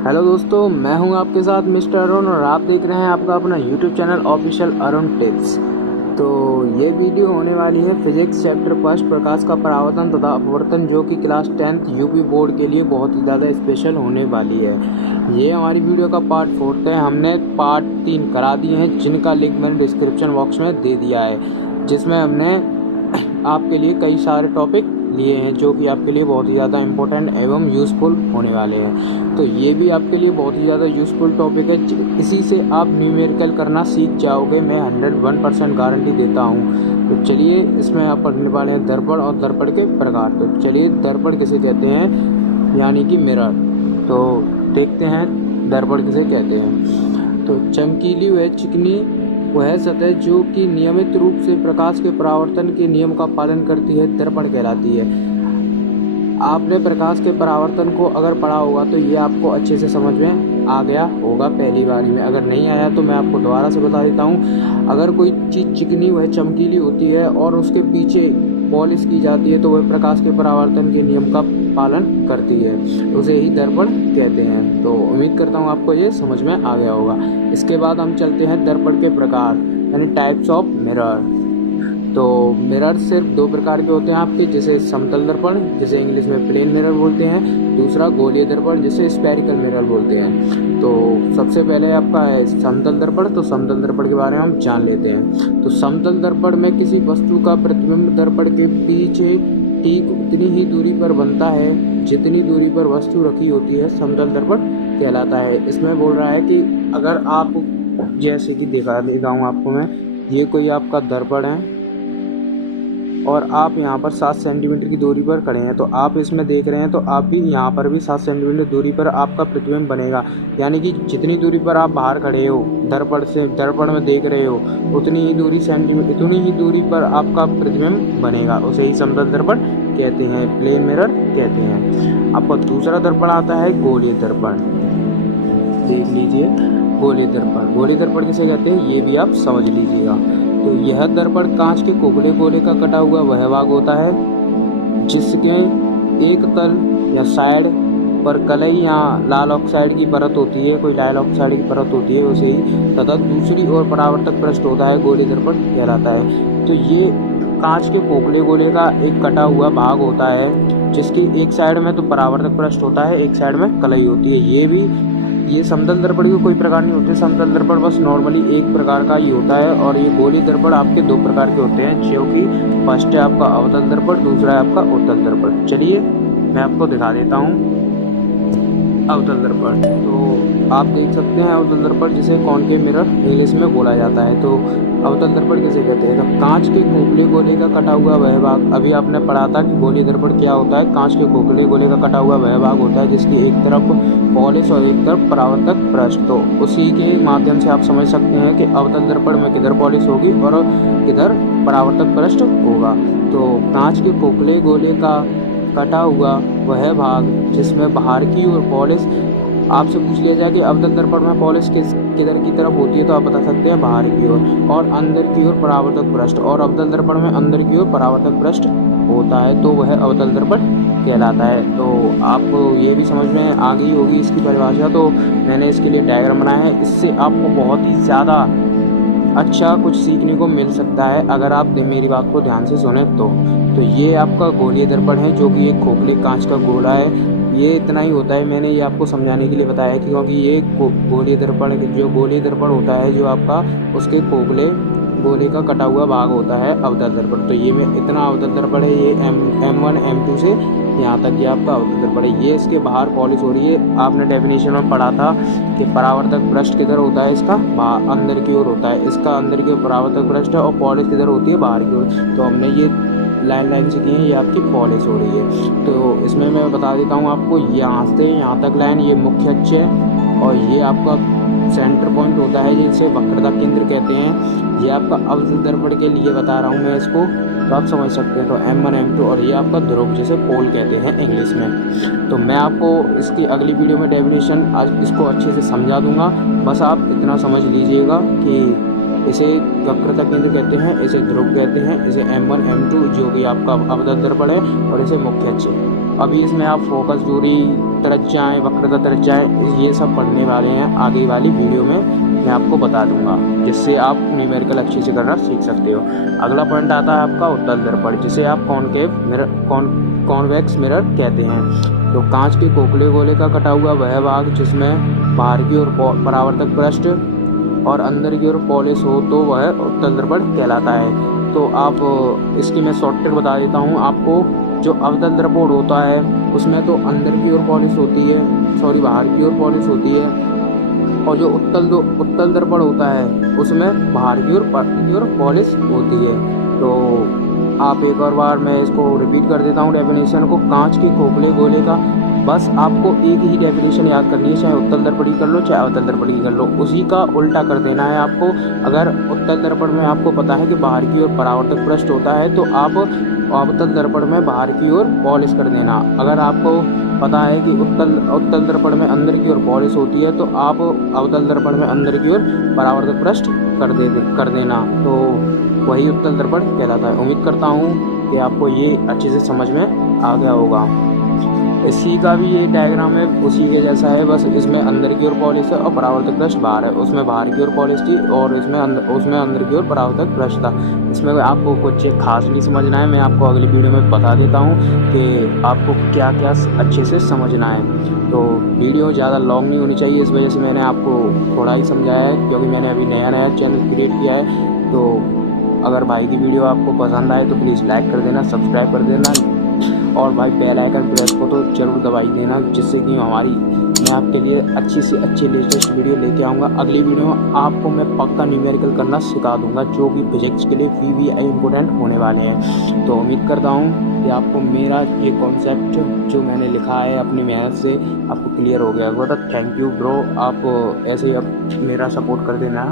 Hello दोस्तों, मैं हूं आपके साथ मिस्टर अरुण और आप देख रहे हैं आपका अपना YouTube channel official Arun tips. तो ये वीडियो होने वाली है फिजिक्स चैप्टर फर्स्ट प्रकाश का परावर्तन तथा अपवर्तन, जो कि क्लास 10th यूपी बोर्ड के लिए बहुत ही ज़्यादा स्पेशल होने वाली है। ये हमारी वीडियो का पार्ट 4 है। हमने पार्ट 3 करा दिए हैं, जिनका लिंक मैंने डिस्क्रिप्शन बॉक्स में दे दिया है, जिसमें हमने आपके लिए कई सारे टॉपिक लिए हैं जो कि आपके लिए बहुत ही ज़्यादा इम्पोर्टेंट एवं यूज़फुल होने वाले हैं। तो ये भी आपके लिए बहुत ही ज़्यादा यूज़फुल टॉपिक है। इसी से आप न्यूमेरिकल करना सीख जाओगे, मैं 101% गारंटी देता हूँ। तो चलिए, इसमें आप पढ़ने वाले हैं दर्पण और दर्पण के प्रकार। तो चलिए, दर्पण किसे कहते हैं, यानी कि मिरर। तो देखते हैं दर्पण किसे कहते हैं। तो चमकीली व चिकनी वह सतह जो कि नियमित रूप से प्रकाश के परावर्तन के नियम का पालन करती है, दर्पण कहलाती है। आपने प्रकाश के परावर्तन को अगर पढ़ा होगा तो ये आपको अच्छे से समझ में आ गया होगा पहली बारी में। अगर नहीं आया तो मैं आपको दोबारा से बता देता हूँ। अगर कोई चीज़ चिकनी वह चमकीली होती है और उसके पीछे पॉलिश की जाती है तो वह प्रकाश के परावर्तन के नियम का पालन करती है, उसे ही दर्पण कहते हैं। तो उम्मीद करता हूँ आपको ये समझ में आ गया होगा। इसके बाद हम चलते हैं दर्पण के प्रकार, यानी टाइप्स ऑफ मिरर। तो मिरर सिर्फ दो प्रकार के होते हैं आपके, जैसे समतल दर्पण, जिसे इंग्लिश में प्लेन मिरर बोलते हैं, दूसरा गोलीय दर्पण, जिसे स्फेरिकल मिरर बोलते हैं। तो सबसे पहले आपका है समतल दर्पण। तो समतल दर्पण के बारे में हम जान लेते हैं। तो समतल दर्पण में किसी वस्तु का प्रतिबिंब दर्पण के पीछे ठीक उतनी ही दूरी पर बनता है जितनी दूरी पर वस्तु रखी होती है, समतल दर्पण कहलाता है। इसमें बोल रहा है कि अगर आप, जैसे कि दिखा देता हूँ आपको मैं, ये कोई आपका दर्पण है और आप यहाँ पर 7 सेंटीमीटर की दूरी पर खड़े हैं, तो आप इसमें देख रहे हैं, तो आप भी यहाँ पर भी 7 सेंटीमीटर दूरी पर आपका प्रतिबिंब बनेगा। यानी कि जितनी दूरी पर आप बाहर खड़े हो दर्पण से, दर्पण में देख रहे हो, उतनी ही दूरी पर आपका प्रतिबिंब बनेगा। उसे ही समतल दर्पण कहते हैं, प्लेन मिरर कहते हैं। आपका दूसरा दर्पण आता है गोलीय दर्पण। देख लीजिए, गोलीय दर्पण। गोलीय दर्पण किसे कहते हैं ये भी आप समझ लीजिएगा। तो यह दर्पण कांच के खोखले गोले का कटा हुआ वह भाग होता है जिसके एक तल या साइड पर कलई या लाल ऑक्साइड की परत होती है, कोई लाल ऑक्साइड की परत होती है उसे ही, तथा दूसरी ओर परावर्तक पृष्ठ होता है, गोलीय दर्पण कहलाता है। तो ये कांच के खोखले गोले का एक कटा हुआ भाग होता है जिसकी एक साइड में तो परावर्तक पृष्ठ होता है, एक साइड में कलई होती है। ये समतल दर्पण के कोई प्रकार नहीं होते। समतल दर्पण बस नॉर्मली एक प्रकार का ही होता है। और ये गोलीय दर्पण आपके दो प्रकार के होते हैं, जो कि फर्स्ट है आपका अवतल दर्पण, दूसरा है आपका उत्तल दर्पण। चलिए मैं आपको दिखा देता हूँ अवतल दर्पण। तो आप देख सकते हैं अवतल दर्पण, जिसे कॉनकेव मिरर इंग्लिश में बोला जाता है। तो अवतल दर्पण किसे कहते हैं, तो कांच के खोखले गोले का कटा हुआ वह भाग। अभी आपने पढ़ा था कि गोलीय दर्पण क्या होता है, कांच के खोखले गोले का कटा हुआ वह भाग होता है जिसकी एक तरफ पॉलिश और एक तरफ परावर्तक पृष्ठ। तो उसी के माध्यम से आप समझ सकते हैं कि अवतल दर्पण में किधर पॉलिश होगी और किधर परावर्तक पृष्ठ होगा। तो कांच के खोखले गोले का कटा हुआ वह भाग जिसमें बाहर की ओर पॉलिश, आपसे पूछ लिया जाए कि अवतल दर्पण में पॉलिश किधर की तरफ होती है, तो आप बता सकते हैं बाहर की ओर, और अंदर की ओर परावर्तक पृष्ठ, और अवतल दर्पण में अंदर की ओर परावर्तक पृष्ठ होता है, तो वह अवतल दर्पण कहलाता है। तो आपको ये भी समझ में आ गई होगी इसकी परिभाषा। तो मैंने इसके लिए डायग्राम बनाया है, इससे आपको बहुत ही ज़्यादा अच्छा कुछ सीखने को मिल सकता है अगर आप मेरी बात को ध्यान से सुने तो ये आपका गोलीय दर्पण है, जो कि एक खोखले कांच का गोला है। ये इतना ही होता है, मैंने ये आपको समझाने के लिए बताया है, क्योंकि ये गोलीय दर्पण, जो गोलीय दर्पण होता है जो आपका, उसके खोखले गोले का कटा हुआ भाग होता है अवतल दर्पण। तो ये में इतना अवतल दर्पण है, ये M1 M2 से यहाँ तक ये आपका अवतल दर्पण है। ये इसके बाहर पॉलिश हो रही है। आपने डेफिनेशन में पढ़ा था कि परावर्तक पृष्ठ किधर होता है, इसका अंदर की ओर होता है, इसका अंदर की ओर परावर्तक पृष्ठ है, और पॉलिश किधर होती है, बाहर की ओर। तो हमने ये लाइन से की है, ये आपकी पॉलिश हो रही है। तो इसमें मैं बता देता हूँ आपको, यहाँ से यहाँ तक लाइन, ये मुख्य अक्ष है, और ये आपका सेंटर पॉइंट होता है जिसे वक्रता केंद्र कहते हैं। ये आपका अवतल दर्पण के लिए बता रहा हूँ मैं इसको, तो आप समझ सकते हैं। तो M1 M2, और ये आपका ध्रुव, जिसे पोल कहते हैं इंग्लिश में। तो मैं आपको इसकी अगली वीडियो में डेफिनेशन आज इसको अच्छे से समझा दूंगा। बस आप इतना समझ लीजिएगा कि इसे वक्रता केंद्र कहते हैं, इसे ध्रुव कहते हैं, इसे M1 M2 जो कि आपका अवतल दर्पण है, और इसे मुख्य अक्ष। अभी इसमें आप फोकस दूरी, त्रिज्याएँ, वक्रता त्रिज्याएँ ये सब पढ़ने वाले हैं आगे वाली वीडियो में मैं आपको बता दूंगा, जिससे आप न्यूमेरिकल अच्छे से करना सीख सकते हो। अगला पॉइंट आता है आपका उत्तल दर्पण, जिसे आप कॉन्वेक्स मिरर कहते हैं। तो कांच के खोखले गोले का कटा हुआ वह भाग जिसमें बाहर की ओर परावर्तक पृष्ठ और अंदर की ओर पॉलिश हो तो वह उत्तल दर्पण कहलाता है। तो आप इसकी मैं शॉर्टकट बता देता हूँ आपको। जो अवतल दर्पण होता है उसमें तो अंदर की ओर पॉलिश होती है, बाहर की ओर पॉलिश होती है, और जो उत्तल दर्पण होता है उसमें बाहर की ओर पॉलिश होती है। तो आप एक और बार मैं इसको रिपीट कर देता हूँ डेफिनेशन को। कांच के खोखले गोले का बस आपको एक ही डेफिनेशन याद करनी है, चाहे उत्तल दर्पण की कर लो चाहे अवतल दर्पण की कर लो, उसी का उल्टा कर देना है आपको। अगर उत्तल दर्पण में आपको पता है कि बाहर की ओर परावर्तक पृष्ठ होता है तो आप अवतल दर्पण में बाहर की ओर पॉलिश कर देना। अगर आपको पता है कि उत्तल दर्पण में अंदर की ओर पॉलिश होती है तो आप अवतल दर्पण में अंदर की ओर परावर्तक पृष्ठ कर देना। तो वही उत्तल दर्पण कहलाता है। उम्मीद करता हूँ कि आपको ये अच्छे से समझ में आ गया होगा। इसी का भी ये डायग्राम है, उसी के जैसा है, बस इसमें अंदर की ओर पॉलिश है और परावर्तक पृष्ठ बाहर है। उसमें बाहर की ओर पॉलिश थी और उसमें अंदर की ओर परावर्तक पृष्ठ था। इसमें आपको कुछ खास नहीं समझना है, मैं आपको अगली वीडियो में बता देता हूँ कि आपको क्या क्या अच्छे से समझना है। तो वीडियो ज़्यादा लॉन्ग नहीं होनी चाहिए, इस वजह से मैंने आपको थोड़ा ही समझाया है, क्योंकि मैंने अभी नया चैनल क्रिएट किया है। तो अगर भाई की वीडियो आपको पसंद आए तो प्लीज़ लाइक कर देना, सब्सक्राइब कर देना, और भाई बेल आइकन प्रेस को तो ज़रूर दबाई देना, जिससे कि मैं आपके लिए अच्छी से अच्छी लेटेस्ट वीडियो लेके आऊँगा। अगली वीडियो में आपको मैं पक्का न्यूमेरिकल करना सिखा दूँगा, जो कि फिजिक्स के लिए VVI इम्पोर्टेंट होने वाले हैं। तो उम्मीद करता हूँ कि आपको मेरा ये कॉन्सेप्ट जो मैंने लिखा है अपनी मेहनत से आपको क्लियर हो गया होगा। तो थैंक यू ब्रो, आप ऐसे ही अब मेरा सपोर्ट कर देना।